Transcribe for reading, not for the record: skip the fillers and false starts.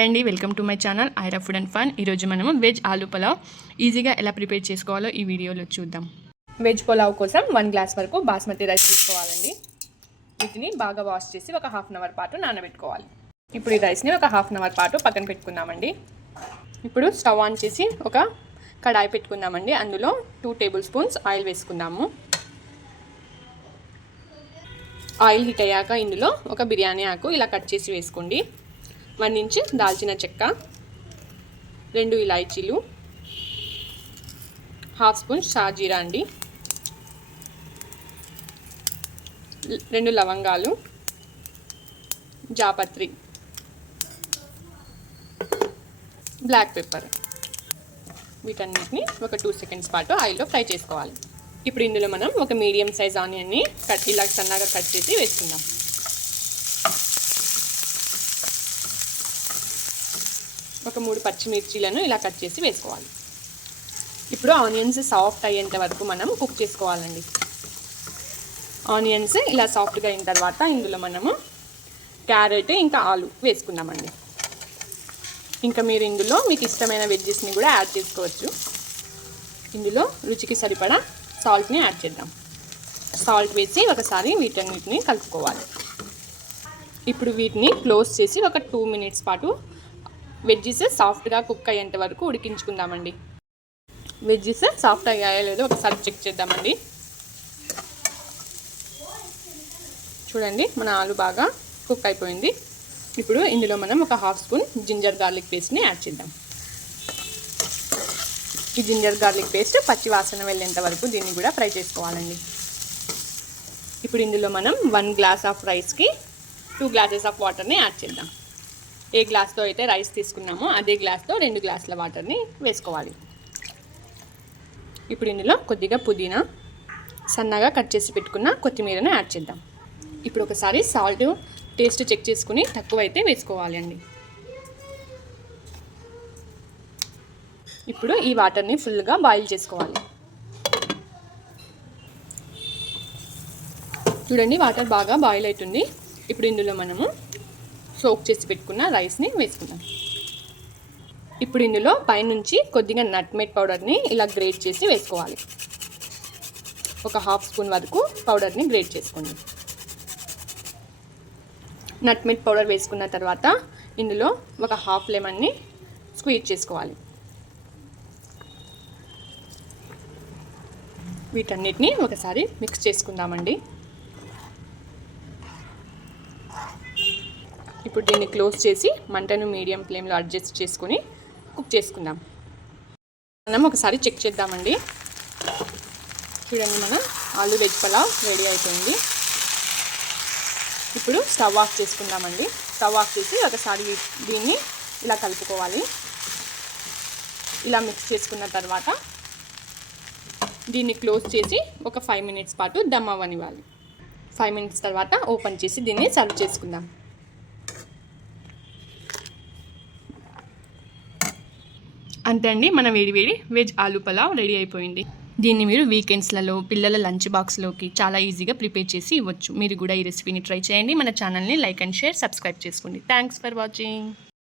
Hi అండి, welcome to my channel Aira food and fun. ఈరోజు మనము వెజ్ ఆలూ పులావ్ ఈజీగా ఎలా ప్రిపేర్ చేసుకోవాలో ఈ వీడియోలో చూద్దాం. వెజ్ పులావ్ కోసం 1 గ్లాస్ వరకు బాస్మతి రైస్ తీసుకోవాలండి. వీటిని బాగా వాష్ చేసి ఒక హాఫ్ అన్ అవర్ పాటు నానబెట్టుకోవాలి. ఇప్పుడు ఈ రైస్ని ఒక హాఫ్ అన్ అవర్ పాటు పక్కన పెట్టుకుందామండి. ఇప్పుడు స్టవ్ ఆన్ చేసి ఒక కడాయి పెట్టుకుందామండి. అందులో 2 టేబుల్ స్పూన్స్ ఆయిల్ వేసుకుందాము. ఆయిల్ హీట్ అయ్యాక ఇందులో ఒక బిర్యానీ ఆకు ఇలా కట్ చేసి వేసుకోండి. 1 ఇంచ్ దాల్చిన చెక్క, 2 ఇలాచీలు, హాఫ్ స్పూన్ షాజీరా అండి, 2 లవంగాలు, జాపత్రి, బ్లాక్ పెప్పర్. వీటన్నిటిని ఒక 2 సెకండ్స్ పాటు ఆయిల్లో ఫ్రై చేసుకోవాలి. ఇప్పుడు ఇందులో మనం ఒక మీడియం సైజ్ ఆనియన్ని ఇలా సన్నగా కట్ చేసి వేసుకుందాం. ఒక 3 పచ్చిమిర్చీలను ఇలా కట్ చేసి వేసుకోవాలి. ఇప్పుడు ఆనియన్స్ సాఫ్ట్ అయ్యేంత వరకు మనం కుక్ చేసుకోవాలండి. ఆనియన్స్ ఇలా సాఫ్ట్గా అయిన తర్వాత ఇందులో మనము క్యారెట్ ఇంకా ఆలు వేసుకుందామండి. ఇంకా మీరు ఇందులో మీకు ఇష్టమైన వెజ్జెస్ని కూడా యాడ్ చేసుకోవచ్చు. ఇందులో రుచికి సరిపడా సాల్ట్ని యాడ్ చేద్దాం. సాల్ట్ వేసి ఒకసారి వీటన్నిటిని కలుపుకోవాలి. ఇప్పుడు వీటిని క్లోజ్ చేసి ఒక 2 మినిట్స్ పాటు వెజ్జెస్ సాఫ్ట్గా కుక్ అయ్యేంత వరకు ఉడికించుకుందామండి. వెజ్జెస్ సాఫ్ట్ అయ్యాయో లేదో ఒకసారి చెక్ చేద్దామండి. చూడండి, మన ఆలు బాగా కుక్ అయిపోయింది. ఇప్పుడు ఇందులో మనం ఒక హాఫ్ స్పూన్ జింజర్ గార్లిక్ పేస్ట్ని యాడ్ చేద్దాం. ఈ జింజర్ గార్లిక్ పేస్ట్ పచ్చి వాసన వెళ్ళేంత వరకు దీన్ని కూడా ఫ్రై చేసుకోవాలండి. ఇప్పుడు ఇందులో మనం 1 గ్లాస్ ఆఫ్ రైస్కి 2 గ్లాసెస్ ఆఫ్ వాటర్ని యాడ్ చేద్దాం. ఏ గ్లాస్తో అయితే రైస్ తీసుకున్నామో అదే గ్లాస్తో 2 గ్లాసుల వాటర్ని వేసుకోవాలి. ఇప్పుడు ఇందులో కొద్దిగా పుదీనా, సన్నగా కట్ చేసి పెట్టుకున్న కొత్తిమీరను యాడ్ చేద్దాం. ఇప్పుడు ఒకసారి సాల్ట్ టేస్ట్ చెక్ చేసుకుని తక్కువైతే వేసుకోవాలి అండి. ఇప్పుడు ఈ వాటర్ని ఫుల్గా బాయిల్ చేసుకోవాలి. చూడండి, వాటర్ బాగా బాయిల్ అవుతుంది. ఇప్పుడు ఇందులో మనము సోక్ చేసి పెట్టుకున్న రైస్ని వేసుకుందాం. ఇప్పుడు ఇందులో పైనుంచి కొద్దిగా నట్మెగ్ పౌడర్ని ఇలా గ్రేట్ చేసి వేసుకోవాలి. ఒక హాఫ్ స్పూన్ వరకు పౌడర్ని గ్రేట్ చేసుకోండి. నట్మెగ్ పౌడర్ వేసుకున్న తర్వాత ఇందులో ఒక హాఫ్ లెమన్ని స్క్వీజ్ చేసుకోవాలి. వీటన్నిటిని ఒకసారి మిక్స్ చేసుకుందామండి. ఇప్పుడు దీన్ని క్లోజ్ చేసి మంటను మీడియం ఫ్లేమ్లో అడ్జస్ట్ చేసుకొని కుక్ చేసుకుందాం. మనం ఒకసారి చెక్ చేద్దామండి. చూడండి, మన ఆలు వెజ్ పులావ్ రెడీ అయిపోయింది. ఇప్పుడు స్టవ్ ఆఫ్ చేసుకుందామండి. స్టవ్ ఆఫ్ చేసి ఒకసారి దీన్ని ఇలా కలుపుకోవాలి. ఇలా మిక్స్ చేసుకున్న తర్వాత దీన్ని క్లోజ్ చేసి ఒక 5 మినిట్స్ పాటు దమ్ అవ్వనివ్వాలి. 5 మినిట్స్ తర్వాత ఓపెన్ చేసి దీన్ని సర్వ్ చేసుకుందాం. అంతే అండి, మన వేడి వెజ్ ఆలూ పులావ్ రెడీ అయిపోయింది. దీన్ని మీరు వీకెండ్స్లలో పిల్లల లంచ్ బాక్స్లోకి చాలా ఈజీగా ప్రిపేర్ చేసి ఇవ్వచ్చు. మీరు కూడా ఈ రెసిపీని ట్రై చేయండి. మన ఛానల్ని లైక్ అండ్ షేర్, సబ్స్క్రైబ్ చేసుకోండి. Thanks for watching.